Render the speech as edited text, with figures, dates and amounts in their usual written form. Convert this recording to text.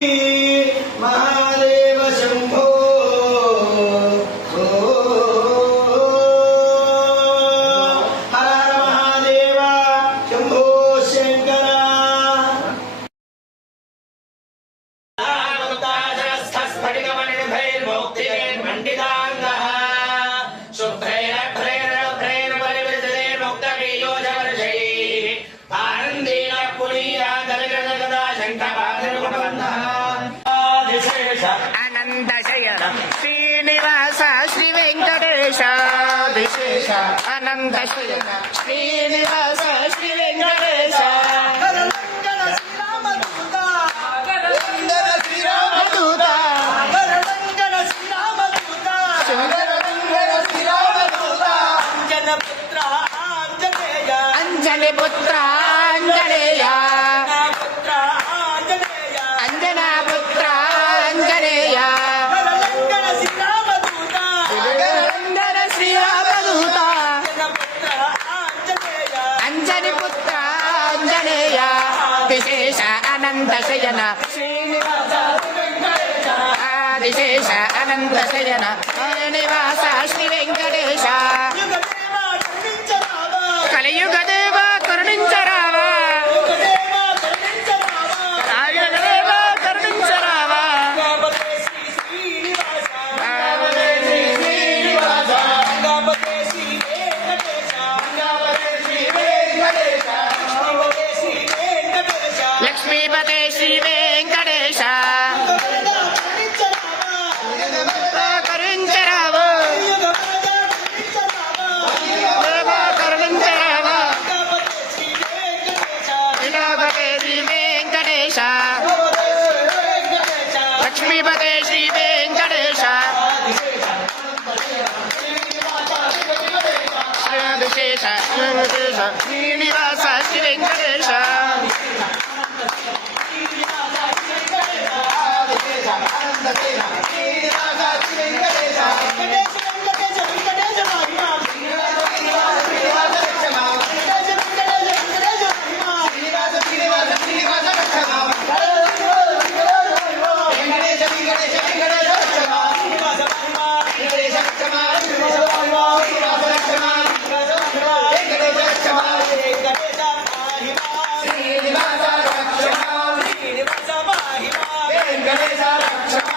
महादेव शंभो हर महादेव शंभो शंकर अनंत शयन श्रीनिवास श्री वेंकटेश विशेष अनंत शयन श्रीनिवास श्री वेंकटेश अंजनी पुत्र अंजनेय अंजना पुत्र अंजनेय श्रीरामदूत अंजनी पुत्र अंजनेय विशेष अनंत शयन विशेष अनंत शयन श्रीनिवास श्री वेंकटेश కలియుగ దేవ కరుణించరావా నాయకదేవ కరుణించరావా లక్ష్మీపతే శ్రీ వెంకటేశ కరుణించరావా లక్ష్మీపతే శ్రీ వెంకటేశ విశేష శ్రీనివాస శ్రీ వెంకటేశ Ganesha